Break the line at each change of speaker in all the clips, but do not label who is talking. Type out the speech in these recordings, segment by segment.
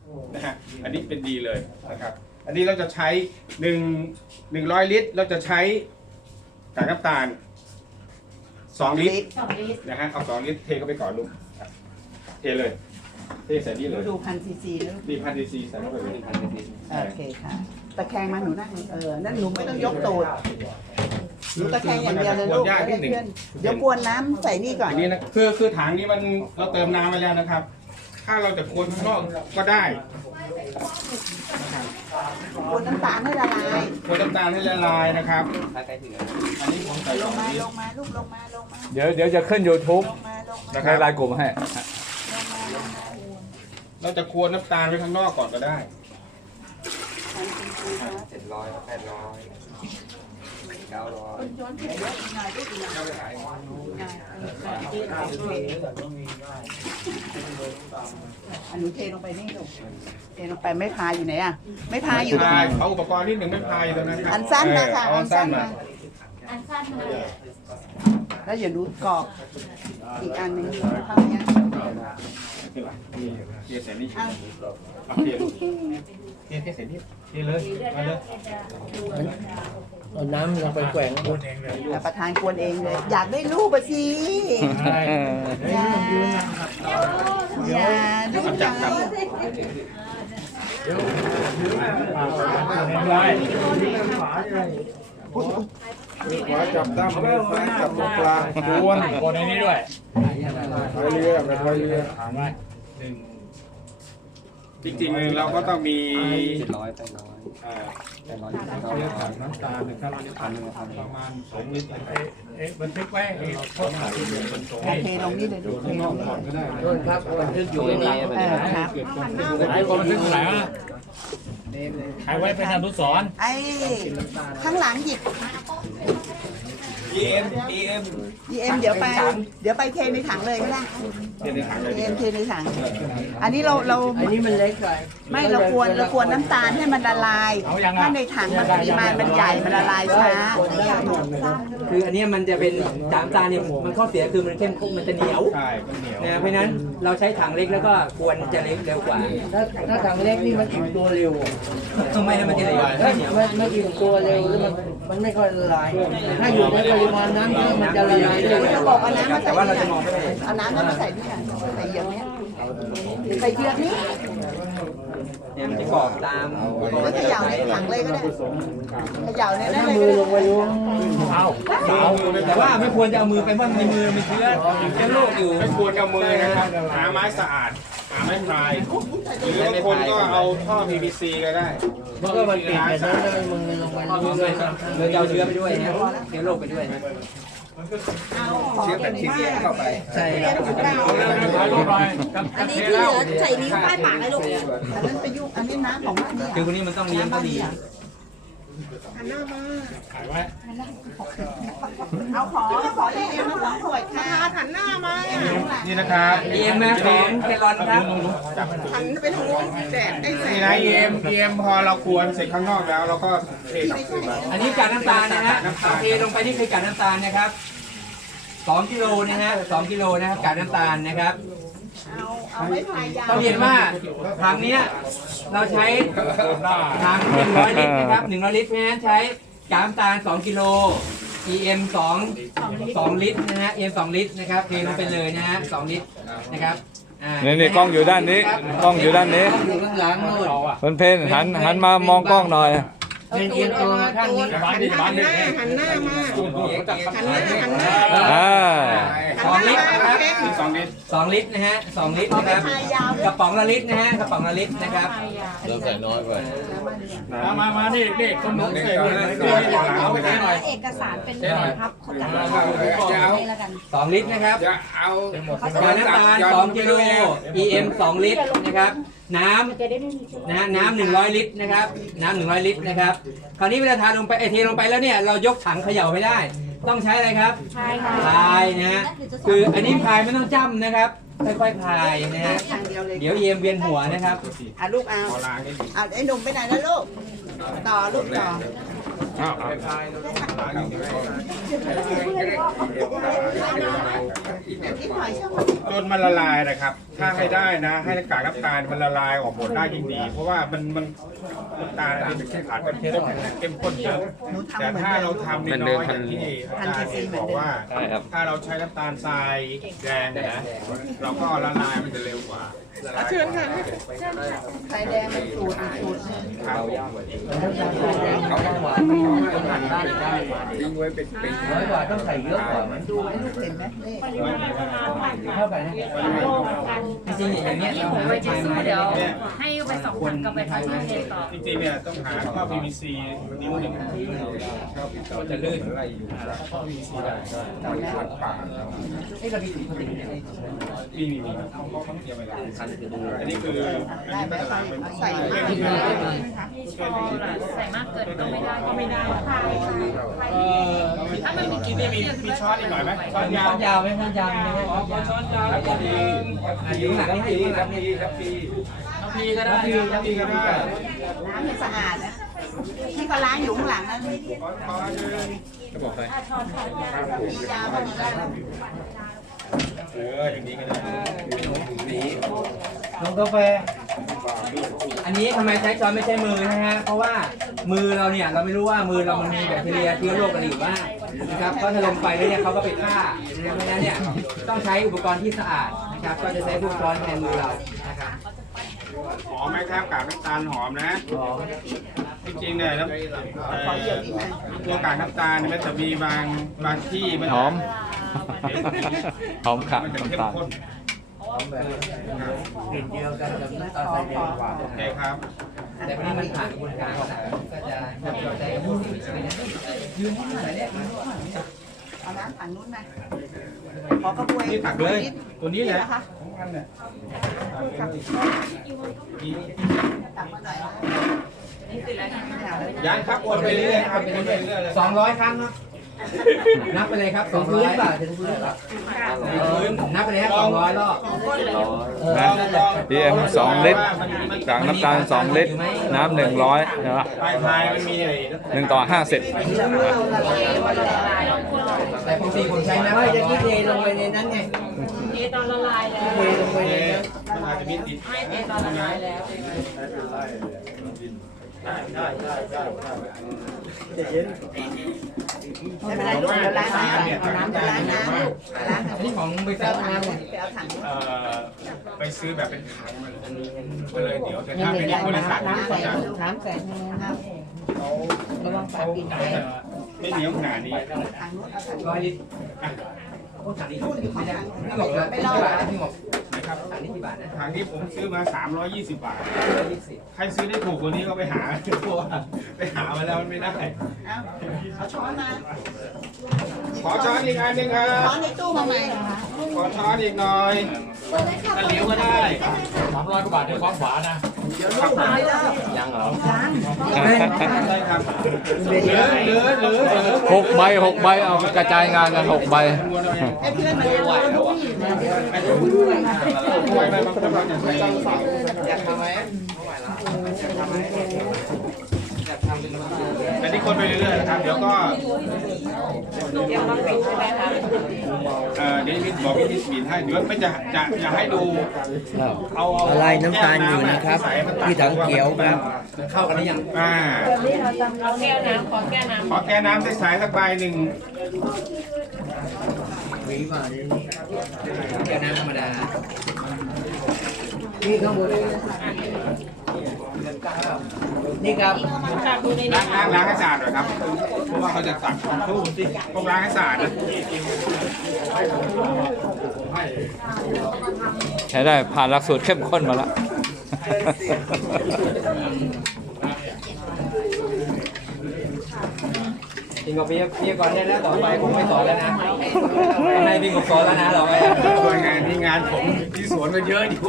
นะฮะอันนี้เป็นดีเลยนะครับอันนี้เราจะใช้100 ลิตรเราจะใช้กากน้ำตาล2 ลิตรนะฮะเอา2 ลิตรเทเข้าไปก่อนลูกเทเลยเทใส่นี่เลย
ดู1,000 ซีซีแล้ว
นี่1,000 ซีซีใส่เข้าไปเลย1,000 ซีซี
โอเคค่ะตะแคงมาหนูนั่งนั่นหนูไม่ต้องยกตูดหนูตะแคงอย่างเดียวเลยลูกเดี๋ยวกวนน้ำใส่นี่ก่อน
อันนี้นะคือถังนี้มันเราเติมน้ำไปแล้วนะครับ ถ้าเราจะคนข้างนอกก็ได้
กวนน้ำตาลให้ละลาย
คนน้ำตาลให้ละลายนะครับอันนี้ผมใส่
ล
2
งมา
ลิต
ล
รง
มาลูกลงมาลงมา
เดี๋ยวจะขึ้น YouTube
ลงมาลงมา
นะค
ใน
รับ
ไลน์กลุ่มให้
เราจะควรน้ำตาลไว้ข้างนอกก่อนก็ได้
อันหนูเทลงไปนี่ลูกเทลงไปไม่พายอยู่ไหนอ่ะไม่พายอยู่ตรงไหน
เอาอุปกรณ์นิดหนึ่งไม่พายตรงนั้นครับ
อันสั้นนะคะ
เอา
อั
อั
น
น
สั้
สั้
น
น
มา
มา
แล้วอย่าดูกรอบอีกอันหนึงทำยังไง
เทใส่นี่เอาเทลูกเทใส่นี่เทเลยมาเลย
เอาน้ำลงไปแกว่งบน
แต่ประธานกวนเองเลย อยากได้รูปอะสิอย่าดูใจ
ขวาจับด้ามมือซ้ายจับตรงกลาง
คนในนี้ด้วย
พายเรือไปพายเรือ
จริงๆเราก็ต้องมี
น้ำตาลนะครับประมาณ2 ลิตร
บันทึกไว้พวกถ่าย
เทลงนี่เลยดู
ข้างนอกก่อนก็ได้
ต้นครับบันทึกอยู่ในนี้
ครับ
ไอ้คนบันทึกไหนวะถ่ายไว้เป็นอนุสรณ์
ไอ้ข้างหลังหยิบ
EM
เอ็มเดี๋ยวไปเทในถังเลยก็ได้
เทในถังเลย
เอ็มเทในถัง อันนี้เรา
อันนี้มันเล็กไป
ไม่เราควรน้ำตาลให้มันละลาย ถ้าในถังมันปริมาณมันใหญ่มันละลายช้า
คืออันเนี้ยมันจะเป็นน้ำตาลเนี่ยมันข้อเสียคือมันเข้มข้นมันจะเหนียว
ใช่มันเหนียว
นะเพราะฉะนั้นเราใช้ถังเล็กแล้วก็ควรจะเล็กเร็วกว่า
ถ้าถังเล็กนี่มันอิ่มตัวเร็ว
ต้องไม่ให้มันจะเหนียว
ถ้าไม่อิ่มตัวเร็วแล้วมันไม่ค่อยละลาย ถ้าอยู่ในปริมาณน้ำเยอะมันจะละลายเร็ว
เราบอกเอาน้ำมา
แต่
ใส่
ว่าเรา
นี่
จะมองไม่เห็น
เอาน้ำมาใส่นี่ใส่เยอะเนี้ยใส่เยอะนี้
เนี่ยมันจะกรอบตาม
ก็เขย่าในถังเลยก็ได้เขย่าในนั้นเลย
มื
ก็
อ
ได้
ลงไปล้วง
แต่ว่าไม่ควรจะเอามือไปเพราะในมือมันเชื้อโรคอยู่
ไม่ควรเอามือนะครับหาไม้สะอาดหาไม้พายหรือบางคนก็เอาท่อ PVC ก็ได้
เพราะว่ามันติดแต่นั้นแล้วมือลงไปล้วง
เราจะเอาเชื้อไปด้วยนะเชื้อโรคไปด้วยนะ
เชื้อแบคทีเรียเข้าไป
ใช่ครับ
อันนี้ที่เหลือใส่นิ้วป้ายปากให้ลูก
อันนั้นไปยุ่งอันนี้น้ำของมันเนี่ย
คือคนนี้มันต้องเลี้ยงก็ดี
เอาขอที่เอ็มมา2 ขวดค่ะหันหน้ามา
นี่นะครับ
เอ็มนะของแครอนครับ
หันไปทางโน้นแดดไอ้แส
นี่นะ EM พอเราควรเสร็จข้างนอกแล้วเราก็เทกลับคืนมา
อันนี้กากน้ำตาลนะฮะเทลงไปนี่คือกากน้ำตาลนะครับ2 กิโลนะฮะ2 กิโลนะครับกากน้ำตาลนะครับ
เอาไม้พายยาว
ต้องเรียนว่าถังเนี้ยเราใช้ถัง100 ลิตรนะครับ100 ลิตรเพราะฉะนั้นใช้กากน้ำตาล2 กิโล EM 2 ลิตรนะฮะ EM 2 ลิตรนะครับเทลงไปเลยนะฮะ2 ลิตรนะครับ
นี่กล้องอยู่ด้านนี้กล้องอยู่ด้านนี้
อยู่ข้างหลังโน่น
คนเพนหันมามองกล้องหน่อย
เอียงตัวมาข้างนี้
หันหน้ามาหันหน้า
2 ลิตรนะครับ
2 ลิตร
2 ลิตรนะฮะ2 ลิตรนะครับกระป๋องละลิตรนะฮะกระป๋องละลิตรนะครับ
มานี่เด็กคนนู้น
เอกสารเป็นครับเขาจะให้แล้วกัน
2 ลิตรนะครับ
จะเอา
กากน้ำตาล2 กิโล EM 2 ลิตรนะครับน้ำนะฮะน้ำ100 ลิตรนะครับน้ำ100 ลิตรนะครับคราวนี้เวลาทาลงไปเทลงไปแล้วเนี่ยเรายกถังเขย่าไม่ได้ ต้องใช้อะไรครับพายนะฮะคืออันนี้พายไม่ต้องจ้ำนะครับค่อยๆพายนะฮะ
ทางเดียวเลย
เดี๋ยว EM เวียนหัวนะครับ
ลูกเอา
ขอล้างนิดนึง
ไอ้หนุ่มไปไหนแล้วลูกต่อลูกต่อ
จนมันละลายนะครับ ถ้าให้ได้นะ ให้กากน้ำตาลมันละลายออกหมดได้ยิ่งดี เพราะว่ามันน้ำตาลอันนี้เป็นขาดเข้มข้นเยอะแต่ถ้าเราทำน้อยอย่างที่อาจารย์บอกว่า ถ้าเราใช้น้ำตาลทรายแดงนะเราก็ละลายมันจะเร็วกว่าเชิญค่ะ
ไข่แดงเป็นสูตรอีกสูตรหนึง
เขาหวานทิ้งไว้เป็นปี
น้อยกว่าต้องใส่เยอะกว่ามัน
ดูให้ลูกเห็นไหมเลข
เท่ากันนะ
จริงๆอย่างเงี้ยเราหา
ไป
ไฟ
สู้
มา
เดี๋ยวให้ไป2 คนกับไปทำเทต่อ
จริงๆเนี่ยต้องหาข้อ PVC นิ้วหนึ่ง
เขาจะลื่นอะไรอยู่ข้อมีสีได้ก็มันควรป่า
ไอ้เรามีถุงพลาสติกเนี่ย
มีเขาเตรียมไว้แล้วอันนี้คืออัน
ได้
นี้
ไหม
เป็น
ใส่มาก
ใส่มากเกินก็ไม่ได้ก็ไม่ได้ ถ้ามันมีกี่
นี่
เม็ด
มีช้อนอีกหน่อยไหมช้อน
มี
ยาว
ช้อนยาวไหมช้อนยาวไหมช้อนยาวอันนี้หลังนี่ให้หลังนี่
พีก็ได้พีก็ได้
ล้างให้สะอาดนะนี่ก็ล้างอยู่ข้างหลังนะ
ช้อนนึง
จะบอกใคร
ยาวก็ได้
อย่างนี้ก็ได้
ลงกาแฟ
อันนี้ทำไมใช้ช้อนไม่ใช้มือนะฮะเพราะว่ามือเราเนี่ยเราไม่รู้ว่ามือเรามันมีแบคทีเรียเชื้อโรคอะไรอยู่บ้างนะครับเพราะถ้าลงไปแล้วเนี่ยเขาก็ไปฆ่าเพราะฉะนั้นเนี่ยต้องใช้อุปกรณ์ที่สะอาดนะครับก็จะใช้พวกช้อนแทนมือเรานะครับ
หอมไหมครับกากน้ำตาลหอมนะจริงๆเนี่ยตัวกากน้ำตาลมันจะมีบางที่มัน
หอม หอมค่ะ
มันจะเข้ม
น้ำตาล
ข้น
กลิ่นเดียวกันกับน้ำตาลทรายแดงกว่า
โอเคครับ
แต่วันนี้มันผ่านกระบวนการก็จะใช้พวกนี้ยืนที่ไหนเนี่ย
เอาน้ำถังนู้นมาขอกระบวย
นี่ตักเลยตัวนี้แหละ
นะคะ
ของมันเนี่ย
ตักมาหน่อยนะ
ยังครับวนไปเรื่อยๆครับวนไปเรื่อยๆเลย
200 ครั้งครับนับไปเลยครับ
ถึงพื้น
200
ป่ะถึงพื้นป่ะ
นับไปเลยครับ200 รอบ
นะ PM 2 ลิตรกากน้ำตาล 2 ลิตร น้ำ 100ใช่ปะ
ปลายท้ายมันมีไอ้
1 ต่อ 50
แต่ปกติผมใช้น้ำ
ไม่จะกี้เทลงไปในนั้นไง
เทตอนละลายแล้ว
เทลงไปในนั้น
มันอาจจะมีติด
ไม่เทตอนละลายแล้ว
ไม่เป็นไรลูกเดี๋ยวล้างน้ำเอาน้ำจะล้างน้ำลูกล้าง
อันนี้ของบริ
ไป
ษัท
เอาถัง
น้ำ
ไปเอาถัง
ไปซื้อแบบเป็นถังมาเลยก็เลยเดี๋ยวจะถ้าเป็นบริษัทที่เขาจะ
น้ำใส่น้ำระวังปากกินไป
ไม่เหนียวขนาดนี้
ถังนู้นเอาถัง
100 ลิตรโอ้ถังนี้ไม่ได้พี่บอกเลยกี่บาทนะพี่บอก
นะครับ
ถังนี้กี่บาทนะ
ถังนี้ผมซื้อมา320 บาท
120
ใครซื้อได้ถูกกว่านี้ก็ไปหาเพราะว่าไปหามาแล้วมันไม่ได้
เอาช้อนมา
ขอช้อนอีกอันหนึงครับ
ช้อนในตู้มาใหม่
ขอช้อนอีกหน่อยตะหลิวก็ได้
300 กว่าบาทเดี๋ยวความหวานนะ
เดี๋ยวลูกมาแล้ว
ยังเหรอ
ได้ครับเหลือ
6 ใบ 6 ใบ เอากระจายงานกัน 6 ใบ
ให้เพื่อนมาเร็ว
อยากทำไหมอยากทำเป็น
อันนี้คนไปเรื่อยๆนะครับเดี๋ยวก็เดี๋ยวพี่บอกวิธีบีบให้เดี๋ยวไม่จะให้ดูเอา
อะไรน้ำตาลอยู่นะครับที่ถังเขียวครับ
เข้ากันหรือยัง
เอาแก้วน้ำขอแก้วน้ำ
ขอแก้น้ำใสๆสักใบหนึ่ง
หวีมาเนี่ย
แก้วน้ำธรรมดา
นี่ข้างบนนี่ครับ
ล้างให้สะอาดหน่อยครับเพราะว่าเขาจะตักตู้สิพวกล้างให้สะอาดนะ
ใช้ได้ผ่านหลักสูตรเข้มข้นมาแล้ว
จริงกับพี่ก่อนได้แล้วต่อไปผมไม่สอนแล้วนะให้พี่กบสอนแล้วนะต่อไป
ช่วยงานที่งานผมที่สวนก็เยอะอยู่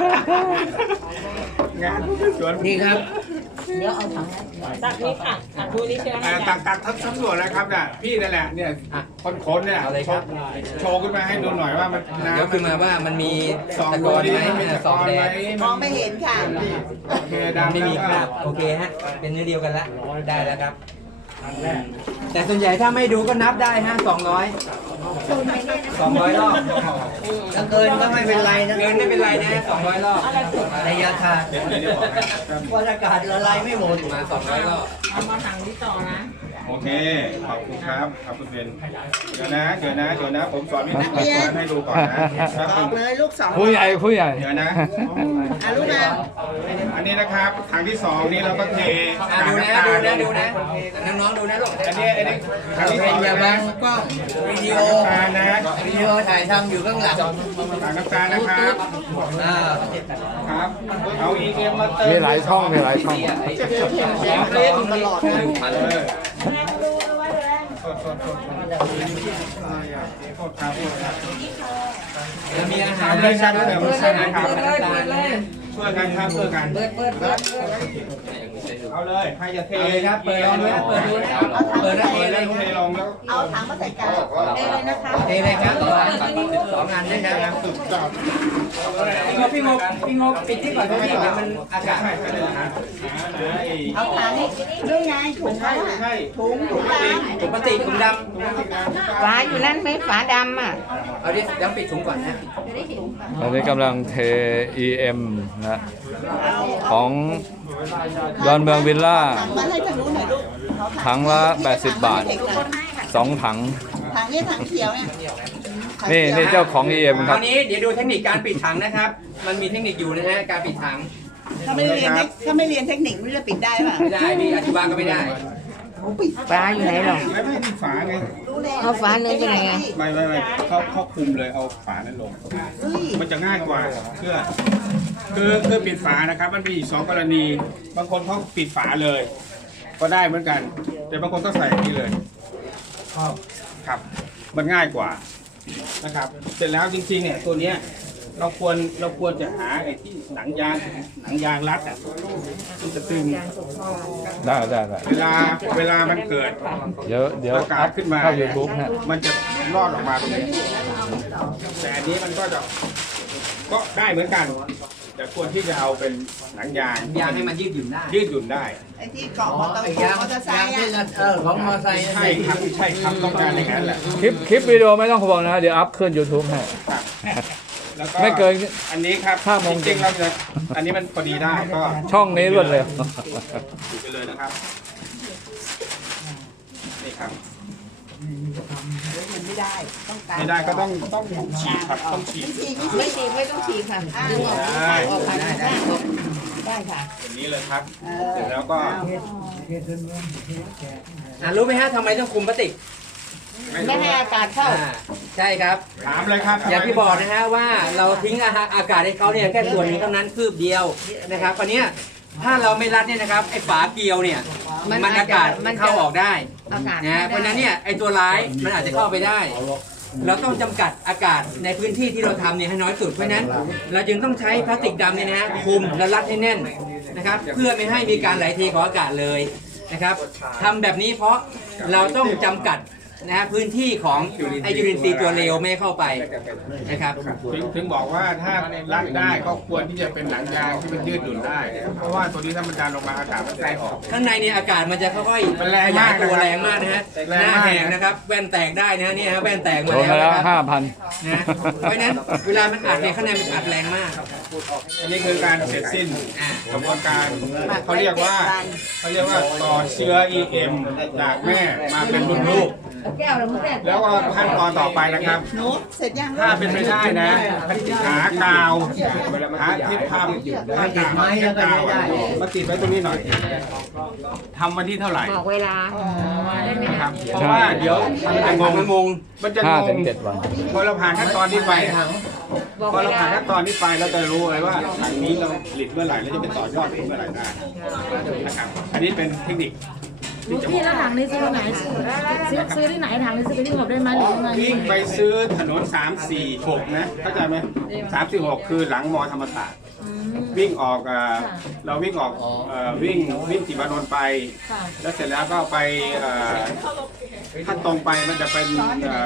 งานสวน
นี่ครับ
เดี๋ยวเอาถัง
ตักนี้ค่ะตักดูนี่ใช่ไหม
ตักทั้งส่วนแล้วครับเนี่ยพี่นั่นแหละเนี่ยคนเนี่ย
เอาเลยครับ
โชว์ขึ้นมาให้ดูหน่อยว่ามัน
เดี๋ยว
น้ำ
ขึ้นมาว่ามันมี
สอง
ตะก
ตั
อ
วน นี้
ไหม
มันเป็นตะ
ส
ก
อง
อน
แด
ไหม
ด
มองไม่เห็นค่ะ
โอเค
มัน
ดำ
ไม่มีคราบ
แล้ว
โอเคฮะเป็นเนื้อเดียวกันละได้แล้วครับแต่ส่วนใหญ่ถ้าไม่ดูก็นับได้ฮะ200 200 รอบ
ถ้าเกินก็ไม่เป็นไรนะ
เกินไม่เป็นไรนะ200 รอบ
ระยะทางว่าอากาศละลายไม่หมด
มา200 รอบ
โอเคขอบคุณครับครับคุณเป็นเดี๋ยวนะผมสอนวิธีการสอนให้ดูก่อนนะครับ
บอกเลยลูกสอง
ผู้ใหญ่ผู้ใหญ่
เดี๋ยวนะ
ลูกมา
อันนี้นะครับถังที่สองนี่เราก็เท
ดูนะ
น้ำตาล
ดูนะน้องๆดูนะลูก
อันนี้ถังที่สอง
อย่า
นะ
บังกล้องวิดีโอ
น้ำตาลนะ
วิดีโอถ่ายทำอยู่ข้างหลัง
ถังน้ำตาลนะครับ ครับเอาอีเอ็มมาเติม
มีหลายช่องมีหลายช่อง
เล่นตลอด
จะมีอาหาร
ทำเลยครับเติมใช่ไหมครับ
เลย
ช่วยกันครับช่วยกันเอาเลยใครจะเท
เอาเลยครับ เปิดลองด้วยเปิดดูนะเปิดนะ
เท
เปิด
เล
เลย ย
เทลงแล้ว
เอาถังมาใส่กันเลยนะคะ
เทเลยครับ2 อันนะครับ
สุดจอบ
พี่งบปิดที่ก่อนเพราะนี่เดี๋ยวมันอากาศ
เอาถังด้วยไงถุงเขาอะถุงด
ปกติถุงด
ฝาอยู่นั่นไหมฝาดำอ่ะ
ำเอาดิเดี๋ยวปิดถุงก่อนนะ
ตอนนี้กำลังเท EM นะของดอนเมืองวิลล่า
ำถังมาให้ทางนู้นหน่อยลูกเอา
ถังละ 80 บาท 2 ถัง
ถังนี้ถังเขียวเนี่ย
นี่เจ้าของ EM
ค
ครั
รา
บ
วนี้เดี๋ยวดูเทคนิคการปิดถังนะครับ มันมีเทคนิคอยู่นะฮะการปิดถัง
ถ้าไม่เรียนเทคนิคไม่รู้จะปิดได้ป่ะ
ไม่ได้พี่อธิบายก็ไม่ได้
ฝาอยู่ไหนหรอ
ไม่มีฝาไง
เอาฝาเนื้อไปไหนไง
ไม่เขาคุมเลยเอาฝานั้นลง มันจะง่ายกว่าเชื่อคือปิดฝานะครับ มันมี2 กรณี บางคนเขาปิดฝาเลย ก็ได้เหมือนกัน แต่บางคนก็ใส่อย่างนี้เลยครับ มันง่ายกว่านะครับ เสร็จแล้วจริงๆเนี่ยตัวเนี้ยเราควรจะหาไอ้ที่หนังยางรัดอ่ะที่จะตึง
ได้
เวลามันเกิด
เดี๋ยว
อากา
อั
ศ
พ
ขึ้นมา
เข้า YouTube ฮะ
มันจะรอดออกมาตรงนี้ แต่อันนี้มันก็ได้เหมือนกัน แต่ควรที่จะเอาเป็นหนังยาง
ยางให้มันยืดหยุ่นได้
ยืดหยุ่นได้
ไอ้ที่เกาะมอเตอร์ไซค์อะ
ของมอไซค์
ใช่ครับต้องการอย่างนั้นแหละ
คลิปวิดีโอไม่ต้องห่วงนะ เดี๋ยวอัพขึ้น YouTube ให้
ครับแล้วก็
ไม่เกิน
อันนี้ครับ
5 โมง
จริงๆเราจะอันนี้มันพอดีได้ก็
ช่องนี้รวดเร็ว
ปิดไปเลยนะครับนี่ครับ
ไม่ได้ต้องการ
ไม่ได้ก็ต้องฉีดครับต้องฉีด
ไม่ฉีดไม่ต้องฉีดค่ะดึงออก
ได้
ออกค่ะได้ค่ะ
อย่างนี้เลยครับเสร็จแล้วก็
รู้ไหมฮะทำไมต้องคุมพลาสติก
ไม่ให้อากาศเข้า
ใช่ครับ
ถามเลยครับ
อย่างที่บอกนะฮะว่าเราทิ้งอากาศให้เขาเนี่ยแค่ส่วนหนึงเท่านั้นคืบเดียวนะครับคราวเนี้ยถ้าเราไม่รัดเนี่ยนะครับไอ้ฝาเกลียวเนี่ยมันอากาศมันเข้าออกได้
อากาศ
นะเพราะฉะนั้นเนี่ยไอ้ตัวร้ายมันอาจจะเข้าไปได้ เราต้องจำกัดอากาศในพื้นที่ที่เราทำเนี่ยให้น้อยสุดเพราะฉะนั้น เราจึงต้องใช้พลาสติกดำเนี่ยนะฮะคลุมและรัดให้แน่นนะครับเพื่อไม่ให้มีการไหลเทของอากาศเลยนะครับทำแบบนี้เพราะเราต้องจำกัดนะฮะพื้นที่ของไอจุลินทรีย์ตัวเลวไม่ให้เข้าไปนะครับ
ถึงบอกว่าถ้ารัดได้ก็ควรที่จะเป็นหนังยางที่มันยืดหยุ่นได้ เพราะว่าตัวนี้ถ้ามันดันลงมาอากาศมันแทรกออก
ข้างในเนี่ยอากาศมันจะค่อย
มันแรง
ขยาม
าย ก
ตัว
นะครับ
แรงมากนะฮะ
แรง
หน้าม
าก
แหกนะครับแว่นแตกได้นะเนี่ยฮะแว่นแตกมา
โดน
แล้ว
มาแล้ว
นะครับ
5,000
นะเพราะฉะนั้นเวลามันอัดเนี่ยข้างในมันอัดแรงมาก
อันนี้คือการเสร็จสิ้นกระบวนการเขาเรียกว่าต่อเชื้อ EM จากแม่มาเป็นรุ่นลูก
แก้วแล้วมึงแก้
แล้วก็ขั้นตอนต่อไปนะครับ
หนูเสร็จยัง
ถ้าเป็นไม่ได้นะหากาวหาที่ทำผ้ากาวมาติดไว้ตรงนี้หน่อยทำวันที่เท่าไหร่
บอกเวลาได้ไหม
นะค
คะ
รับเพราะว่าเดี๋ยวมันจะงงมันจะง
5 ถึ
ง
ง 7 วัน
พอเราผ่านขั้นตอนนี้ไป
บอก
พอ
เว
เรา
ลา
ผ่านขั้นตอนนี้ไปเราจะรู้เลยว่าทางนี้เราผลิตเมื่อไหร่แล้วจะไปต่อยอดเมื่อไหร่ได้นะครับอันนี้เป็นเทคนิค
พี่แล้วถังนี้ซื้อที่ไหนซื้อที่ไหนถังนี้ซื้อไปที่หมดได้ไหมหรือยังไง
วิ่งไปซื้อถนน346นะเข้าใจไหม346คือหลังมอธรรมศาสตร์วิ่งออกเราวิ่งออกวิ่งติวานนท์ไป แล้วเสร็จแล้วก็ไปถ้าตรงไปมันจะเป็น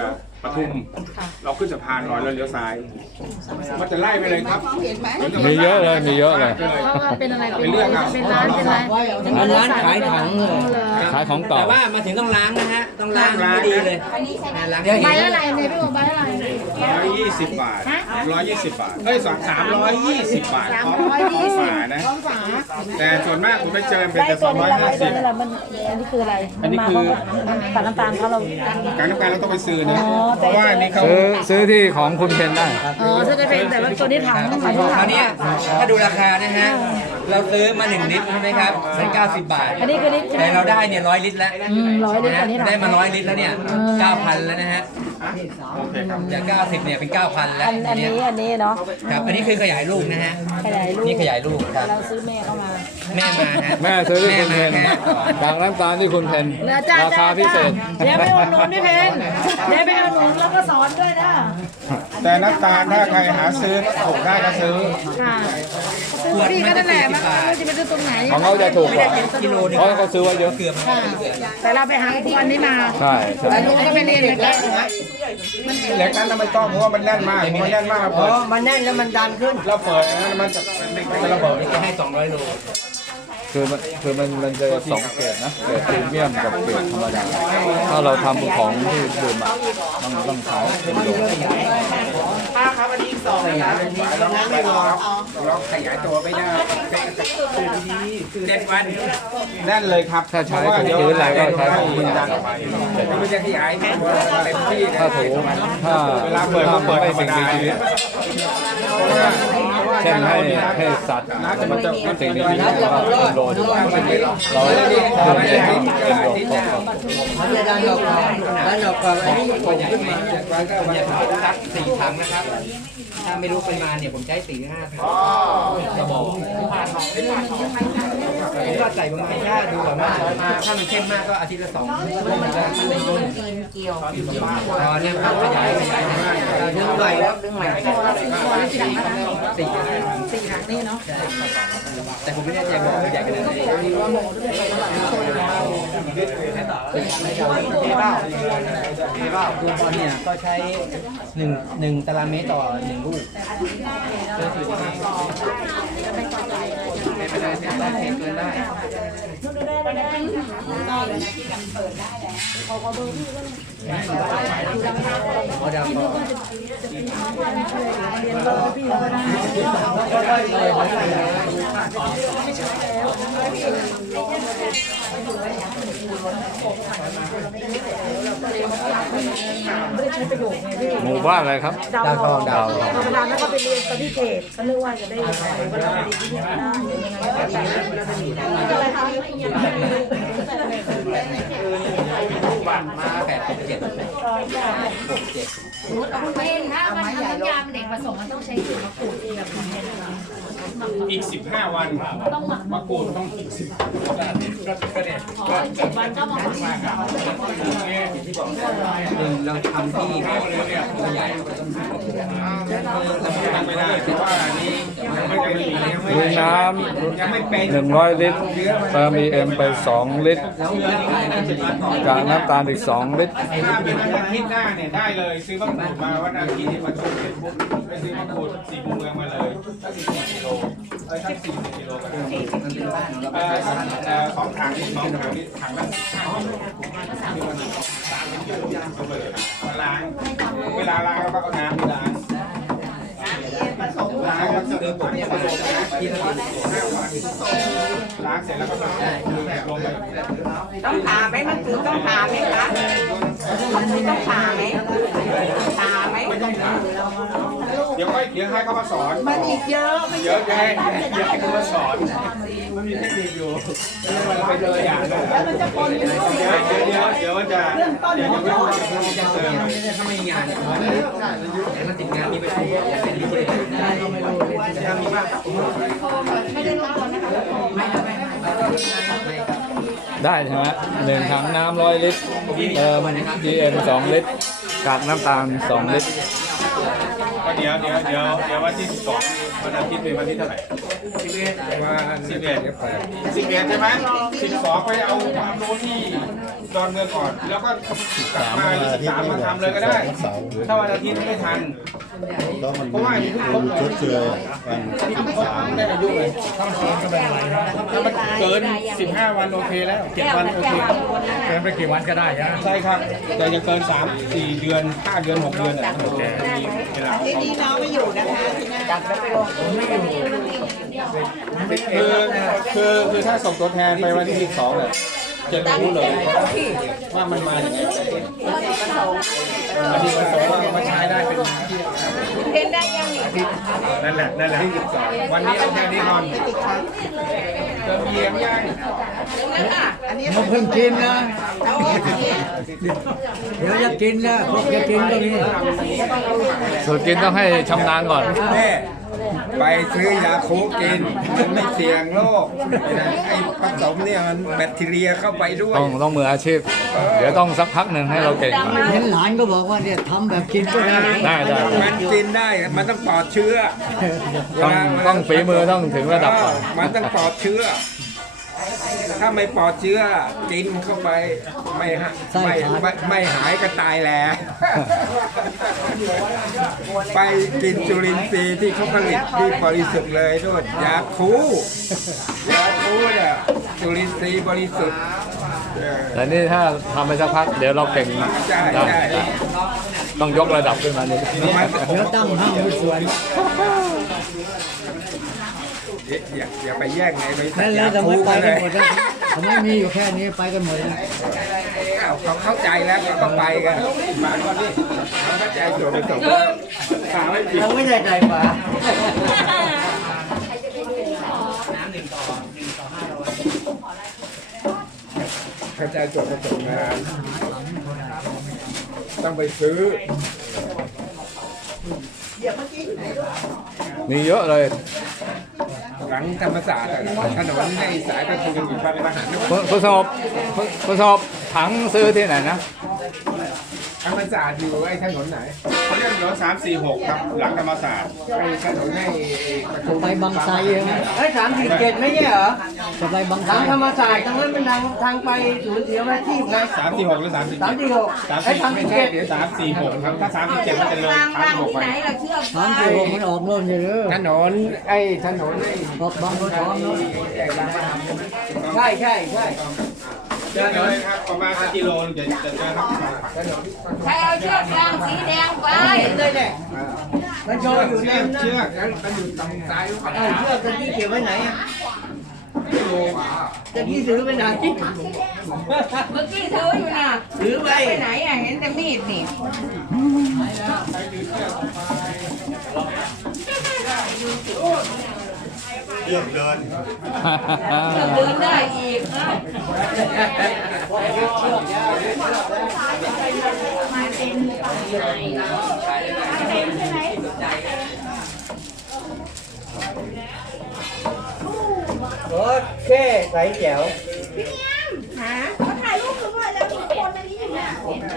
ปทุม เราขึ้นสะพานลอยแล้วเลี้ยวซ้าย มันจะไล่ไปเลยครับ
เห็นไหม
มีเยอะเลยมีเยอะเลย
เพราะว่าเป็นอะไร
เป็นเรื่องครับ
เป็นร้านเป็นอะไร
เป็นร้านขายถังเลย
ขายของเก่า
แต่ว่ามาถึงต้องล้างนะฮะต้องล้างไม่ดีเลยล้าง
ใบอะไรเนี่ยพี่บอกใบอะไร
120 บาท 120 บาท เอ้ย320 บาทของฝานะ
ท้องฝา
แต่ส่วนมากผมไปเจอเป็นแต่
ตัวนี้ละตัวนี้
250
ละมันอันนี้คืออะไร
อันนี้คือ
ตัดน้ำตาลเขาเรา
การน้ำการเราต้องไปซื้อนะ
อ๋อ
เพราะว่าอันนี้เขา
ซื้อที่ของคุณเพนได้
อ๋อจะได้เป็นแต่ว่าตัวนี้ถัง
คราวนี้ถ้าดูราคานะฮะเราซื้อมา1 ลิตรใช่ไหมครับเป็น90 บาท
อันนี้คือลิตร
แต่เราได้เนี่ย100 ลิตรแล้ว
100 ลิตรอันนี้ถัง
ได้มา100 ลิตรแล้วเนี่ย 9,000 แล้วนะฮะ
โอเคครับ
จาก90เนี่ยเป็น 9,000 แล้ว
อันนี้เนาะ
ครับอันนี้คือขยายลูกนะฮะ
ขยายลูก
นี่ขยายลูกครับ
เราซื้อแม่เข้ามา
แม่มาฮะ
แม่ซื้อที่คุณเพน
แม่มา
จากน้ำตาลที่คุณเพน
เดี๋ยวจ้า
ราคาพิเศษ
เดี๋ยวไปอุดหนุนพี่เพนเดี๋ยวไปอุดหนุนแล้วก็สอนด้วยนะ
แต่น้ำตาลถ้าใครหาซื้อถูกได้ก็ซื้อ
ค่ะซื้อพี่ก็นั่นแหละมันไม่รู้จะไปซื้อตรงไหน
ของเขาจะถูกกว่า
กิโลนึง
เพราะเขาซื้อไว้เยอะ
เกือบ
ค่ะแต่เราไปหาทุกวันนี้มา
ใช่ใช่
แต่ลูกก็ไปเรียนเลยกัน
เหล็กนั้นไม่ต้องเพราะว่ามันแน่นมากพอมันแน่นมากเรา
อ๋
เปิ
อ
ด
มันแน่นแล้วมันดันขึ้น
เราเปิดนั้นมันจะระเบิด
จะให้200 โล
คือมันจะ2 เกรดนะเกรดพรีเมียมกับเกรดธรรมดาถ้าเราทำของที่ดื่มอะต้องใช้เป็นโล
เราขยายตัวไม่ได้7 วันแน่นเลยครับ
ถ้าใช้ของพื้นอะไรก็ใช้ของพื้น
ดันออกไปมันจะขยายเต็มที่
ถ้าถูถ้า
เวลาเปิดก็เปิด
ให้
ธรรม
สิ่ง
ดา
มีชีวิต เช่นให้สัตว์
น้ำจะมันจะ
สิ่งมีชีวิตว่าเป็นโลดเราเพิ่มเป็นโลตก
มันจะดันออกมาดันออกมาอันนี้ผ
ตัว
ม
ใหญ่
ขึ้น
ไหม
มา
เนี่ยผมซัก4 ถังนะครับ ถ้าไม่รู้ปริมาณเนี่ยผมใช้4 5 ถังกระบอกผมก็ใส่ประมาณถ้าดูแบบว่าถ้ามันเข้มมากก็อาทิตย์ละ2 มันจะไม่ล้นเกี่ยวตอนนี้ครับขยายดึงใหม่แล้วดึงใหม่4 ถังนี่เนาะแต่ผมไม่แน่ใจว่าใหญ่ขนาดไหนตัวบอลเนี่ยก็ใช้1 ตารางเมตรต่อ 1 ลูกไม่เป็นไรได้เกินได้พอดาวพอ
หมู่บ้านอะไรครับ
ดาวทองธรรมดาแล้วก็ไปเรียนตอนที่เขตก็นึกว่าจะได้ว่าเราไปเรียนที่นี่ได้
มา8 6 7
เป็นถ้ามันทำน้ำยาเด็กผสมมันต้องใช้สูตรมะกรูดแบบนี้
อีก15 วันมะกรูดต้องอีก10
7 วันก็มาหมัก
เราทำที่ตัวใหญ่
ไม่ได้เพราะว่าอันนี้ไม่ได้มี
มีน้ำ100 ลิตรเติม EM ไป 2 ลิตรกากน้ำตาลอีก 2 ลิตร
ถ้าเป็นวันอาทิตย์หน้าเนี่ยได้เลยซื้อมะกรูดมาวันอาทิตย์ที่วันศุกร์เสร็จปุ๊บไปซื้อมะกรูด4 มุมเมืองมาเลยสัก14 กิโลสัก40 กิโลกัน2 ถังนี่2 ถังนี่ถังละมาล้างเวลาล้างเราก็เอาน้ำไปล้างล้างแล้วก็ผสมนะทีละ5 วันล้างเสร็จแล้วก็ลงไป
ต้องผ่าไหมมันคือต้องผ่าไหมคะมันคือต้องผ่าไหมผ่าไหม
เดี๋ยวให้เขามาสอน
มันอีกเยอะไม่
เยอะแยะเดี๋ยวให้เขามาสอนมันมีเทคนิคอยู่มันไปเจออย่างเลย
แล้วมันจะปนกันด้วย
เดี๋ยวมันจะเดี๋ยวยังไม่รู้จะเติม
ถ้าไม่มีงานแต่ถ้าติดงานมีประชุมเป็นที่เลยถ้ามีมาก
ได้ใช่ไหม1 ถังน้ำ100 ลิตรเติม EM 2 ลิตรกากน้ำตาล2 ลิตร
เดี๋ยววันที่12วันอาทิตย์เป็นวันที่เท่าไหร่
ว่า
11ใช่ไหม12ไปเอาความรู้ที่ดอนเมืองก่อน แล้วก็กลับมา23มาทำเลยก็ได้ ถ้าวันอาทิตย์ไม่ทันเพราะว่าทุกคนชดเชยที่ทุกคนได้อายุเลยถ้ามันเกิน15 วันโอเคแล้ว7 วันโอเคเกินไปกี่วันก็ได้นะใช่ครับแต่จะเกิน3-4 เดือน5 เดือน 6 เดือนโอเคเวลา
ที่นี้น้องไม่อยู่นะคะที่นั่นจัดไปลงไม่อยู่
คือถ้าส่งตัวแทนไปวันที่12เนี่ยจะรู้เลยว่ามันมาอย่างไรอันนี้มันบอกว่ามาใช้ได้เป็น
เพนได้ยังอีก
นั่นแหละวันนี้เอาแค่นี้นอนเติมเยี่ยมยัง
มันเพิ่งกินนะเดี๋ยวจะกินนะพวกจะกินก็มี
สูตรกินต้องให้ชำนาญก่อน
แม่ไปซื้อยาคูกินมันไม่เสี่ยงโรคไอ้ผสมเนี่ยมันแบคทีเรียเข้าไปด้วย
ต้องมืออาชีพ เดี๋ยวต้องสักพักหนึ่งให้เราเก่งก่อน
เห็นหลานก็บอกว่าเนี่ยทำแบบกินก็ได้
มันกินได้มันต้องปลอดเชื้อ
ต้องฝีมือต้องถึงระดับก่อน
มันต้องปลอดเชื้อ ถ้าไม่ปลอดเชื้อกินเข้าไปไม่หายก็ตายแล้ว ไปกินจุลินทรีย์ที่เขาผลิตที่บริสุทธิ์เลยด้วยยาคูเนี่ยจุลินทรีย์บริสุทธิ์
แต่นี่ถ้าทำไปสักพักเดี๋ยวเราเก่ง
ใช่
ต้องยกระดับขึ้นมานิด
เดี๋ยวตั้งห้างที่สวน
อย่าไปแย่งไงไป
นั่นแล้วทำไมไปกันหมดนะทำไมมีอยู่แค่นี้ไปกันหมดนะ
เขาเข้าใจแล้วก็ไปกันมาก่อนดิเขาเข้าใจส่วนผสมแล้วถามไม่ผิด
เราไม่ได้ใจป่า
เข้าใจส่วนผสมนะต้องไปซื้อ
มีเยอะเลย
หลังธรรมศาสตร์ถนนในสายประทุมอยู่ภาคมหานคร
คุณสอบถังซื้อที่ไหนนะ
ธรรมศาสตร์อยู่ไอ้ถนนไหน
เขาเรียกถนน346ครับหลังธรรมศาสตร์
ไอ้ถนนในประทุม
ไปบางไทรใช่ไหม
เฮ้ย347ไม่ใช่เหรอ
จะไปบางไทร
ทางธรรมศาสตร์ทางนั้นเป็นทางไปศูนย์เสียมาที่ไง
346หรือ
346ไอ้347
346ครับถ้า347มันจะเลย346ไป
346มันออกโน่นอยู่เลย
ถนนไอ้ถนนไอ้
ออกบางบัวทองเนาะ
ใช่ใช่
เจอเลยครับประมาณกิโลจะเจอครับ
ใครเอาเชือกฟางสีแดงไป
เลยเนี่ยมันโชว์อยู่
เชื
เนี่
อย กเชือก
มันอยู่ตรงซ้ายหรือเปล่า
เชือกตะกี้เก็บไว้ไหนอ่ะตะกี้ถือไปไหน
เมื่อกี้ถืออยู่น่ะ
ถือไป
ไปไหนอ่ะเห็นแต่มีดนี่
เชือกเดิน
จะเดินได้อีกนะ
โอเคใส่แจ๋ว
เขาถ่ายรูปด้วยแล้วมีคนอันนี้อยู่น่ะ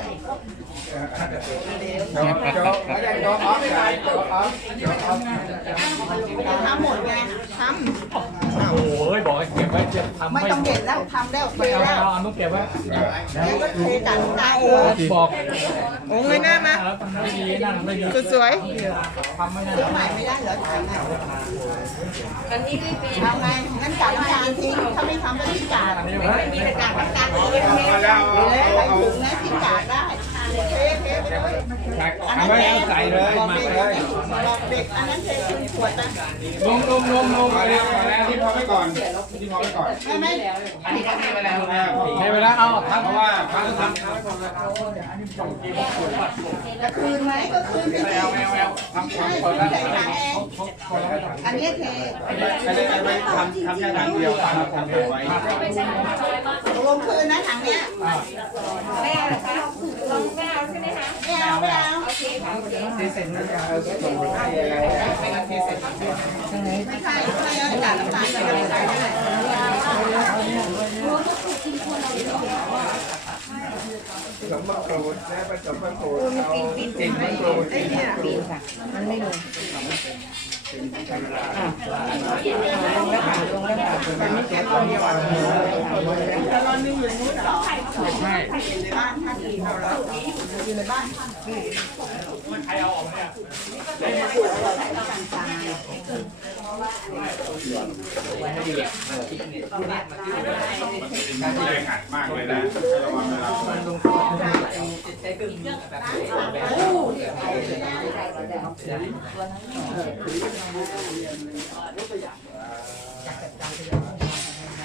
ทำหมดไงทำ
โอ้ยบอกให้เก็บไว้จะทำ
ไม่ต้องเด็ดแล้วทำแล้วเทแล้ว
เอานุ๊กเก็บไว้
แล้วก็เทจัดได้
บอก
โอ้ยหน้ามา
ไม่ดีนั่นไม่ดี
สวย
ทำไม่ได้
ซื้อใหม่ไม่ได้เหรอทำไง
อันนี้ไม่มี
ทำไงงั้นกาดน้ำตาลทิ้งถ้าไม่ทำก็ทิ้งกาด
ไม่มีแต่กากน้ำตาลเลย
มาแล้ว
แล้วใส่ถุงนะทิ้งกาดได้เทอันนั้นเท
ใส่เลยมาเลย
บอกเด็กอันนั้นเทครึ่งขวดนะ
ลงมาแล้วที่พอไว้ก่อนที่พอไว้ก่อน
ไม่
ให้เวลาเอาครับเพราะว่าเขาทำ
จะคืนไหมก็คืนไปสิ
ทำความเปิดแล้ว
ใส่ถังเองอันนี้เท
ไปทำแค่ถังเดียวทำไว้
ตกลงคืนนะถังเนี้ย
ไม่เอาเหรอคะลองไม่เอาใช่ไหมคะ
ไม่เอาไม่เอา
โอเคค่ะโอเค
ไม่ใช่ไม่เอาจากน้ำตาลไปใส่ได้
สมมะกรูดนะผสมมะกรูดเอากลิ่นมะกรูด
ไอ้เนี่ย
ปีนค่ะ มันไม่ลง
มากเลยนะระวังเวลา
ใช้เครื่องมือแบบนี้